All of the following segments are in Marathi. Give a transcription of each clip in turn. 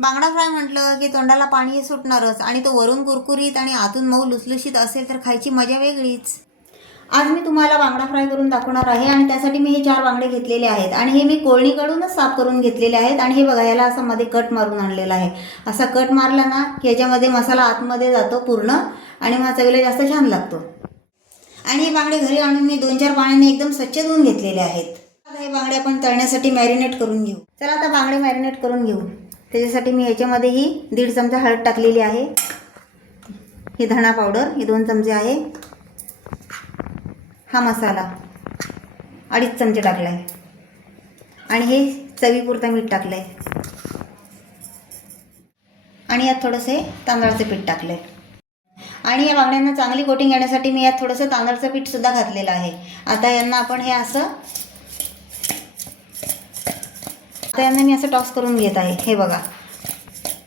बांगडा फ्राय म्हटलं की तोंडाला पाणी सुटणारच आणि तो वरून कुरकुरीत आणि आतून मऊ लुसलुशीत असेल तर खायची मजा वेगळीच. आज मी तुम्हाला बांगडा फ्राय करून दाखवणार आहे आणि त्यासाठी मी हे चार बांगडे घेतलेले आहेत. आणि हे मी कोळणीकडूनच साफ करून घेतलेले आहेत आणि हे बघा याला असं मध्ये कट मारून आणलेला आहे. असा कट मारला ना की याच्यामध्ये मसाला आतमध्ये जातो पूर्ण आणि मग चवीला जास्त छान लागतो. आणि हे बांगडे घरी आणून मी दोन चार पाण्याने एकदम स्वच्छ धुवून घेतलेले आहेत. आता हे बांगडे आपण तळण्यासाठी मॅरिनेट करून घेऊ. चला आता बांगडे मॅरिनेट करून घेऊ. त्याच्यासाठी मी याच्यामध्ये ही दीड चमचा हळद टाकलेली आहे. ही धणा पावडर ही दोन चमचे आहे. हा मसाला अडीच चमचे टाकला आहे आणि हे चवीपुरतं मीठ टाकलं आहे आणि यात थोडंसं हे तांदळाचं पीठ टाकलं आहे आणि या बांगड्यांना चांगली कोटिंग येण्यासाठी मी यात थोडंसं तांदळाचं पीठसुद्धा घातलेलं आहे. आता यांना आपण हे असं आता यांना मी असं टॉस करून घेत आहे. हे बघा.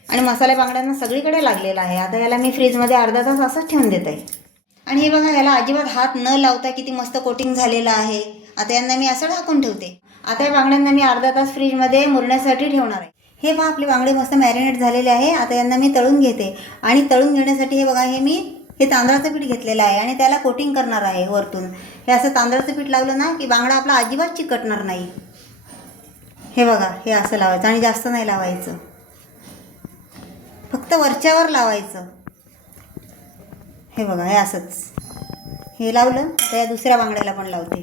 आणि मसाले बांगड्यांना सगळीकडे लागलेला आहे. आता याला मी फ्रीजमध्ये अर्धा तास असंच ठेवून देत आहे. आणि हे बघा याला अजिबात हात न लावता किती मस्त कोटिंग झालेलं आहे. आता यांना मी असं ढाकून ठेवते. आता या बांगड्यांना मी अर्धा तास फ्रीजमध्ये मुरण्यासाठी ठेवणार आहे. हे पहा आपले बांगडे मस्त मॅरिनेट झालेले आहे. आता यांना मी तळून घेते. आणि तळून घेण्यासाठी हे बघा हे मी हे तांदळाचं पीठ घेतलेलं आहे. आणि त्याला कोटिंग करणार आहे वरतून. हे असं तांदळाचं पीठ लावलं ना की बांगडा आपला अजिबात चिकटणार नाही. हे बघा हे असं लावायचं आणि जास्त नाही लावायचं. फक्त वरच्यावर लावायचं. हे बघा हे असंच. हे लावलं तर या दुसऱ्या बांगड्याला पण लावते.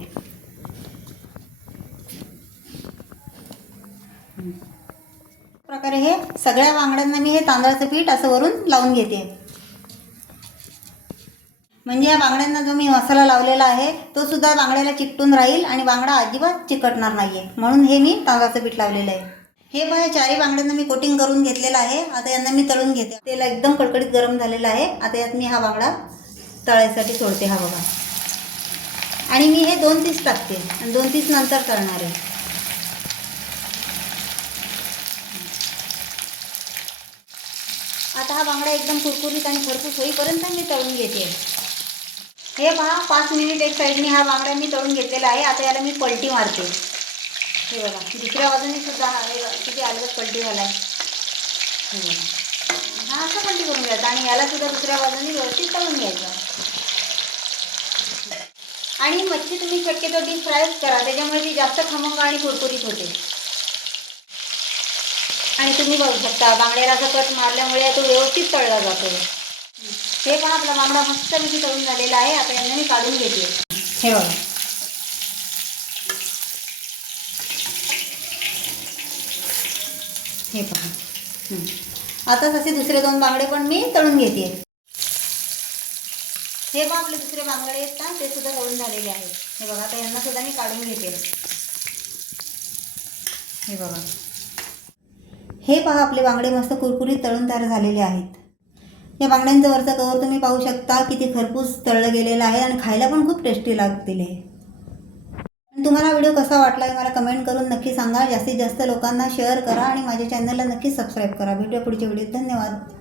प्रकारे हे सगळ्या बांगड्यांना मी हे तांदळाचं पीठ असं वरून लावून घेते. म्हणजे या बांगड्यांना जो मी मसाला लावलेला आहे तो सुद्धा बांगड्याला चिकटून राहील आणि बांगडा अजिबात चिकटणार नाहीये. म्हणून हे मी तांदळाचं पीठ लावलेलं आहे. हे बघा चारही बांगड्यांना मी कोटिंग करून घेतलेलं आहे. आता यांना मी तळून घेते. तेल एकदम कडकडीत गरम झालेलं आहे. आता यात मी हा बांगडा तळायसाठी सोडते हा बघा. आणि मी हे दोन तीस टाकते आणि दोन तीस नंतर तळणार आहे. आता हा बांगडा एकदम कुरकुरीत आणि भरपूर होईपर्यंत मी तळून घेते. हे पहा पाच मिनिट एक साईडने हा बांगडा मी तळून घेतलेला आहे. आता याला मी पलटी मारते. हे बघा दुसऱ्या बाजूने सुद्धा किती अलगद पलटी झाला आहे हे बघा. हा असं पलटी करून घ्यायचा आणि याला सुद्धा दुसऱ्या बाजूने व्यवस्थित तळून घ्यायचं. आणि मच्छी तुम्ही शक्यतो डीप फ्रायच करा त्याच्यामुळे ती जास्त खमंग आणि कुरकुरीत होते. आणि तुम्ही बघू शकता बांगड्याला असं कट मारल्यामुळे तो व्यवस्थित तळला जातो. हे पण आपला बांगडा मस्तपैकी तळून झालेला आहे. आता यांना मी काढून घेते. हे बघा. हे पहा. आता तसे दुसरे दोन बांगडे पण मी तळून घेते. हे पहा आपले दुसरे बांगडे आहेत ना ते सुद्धा तळून झालेले आहेत. हे बघा आता यांना सुद्धा मी काढून घेते. हे बघा. हे पहा आपले बांगडे मस्त कुरकुरीत तळून तयार झालेले आहेत. या बांगड्यांचं वरचं कवर तुम्ही पाहू शकता किती खरपूस तळलं गेलेलं आहे आणि खायला पण खूप टेस्टी लागतील हे. आणि तुम्हाला व्हिडिओ कसा वाटला हे मला कमेंट करून नक्की सांगा. जास्तीत जास्त लोकांना शेअर करा आणि माझ्या चॅनलला नक्की सबस्क्राईब करा. भेटूया पुढच्या व्हिडिओत. धन्यवाद.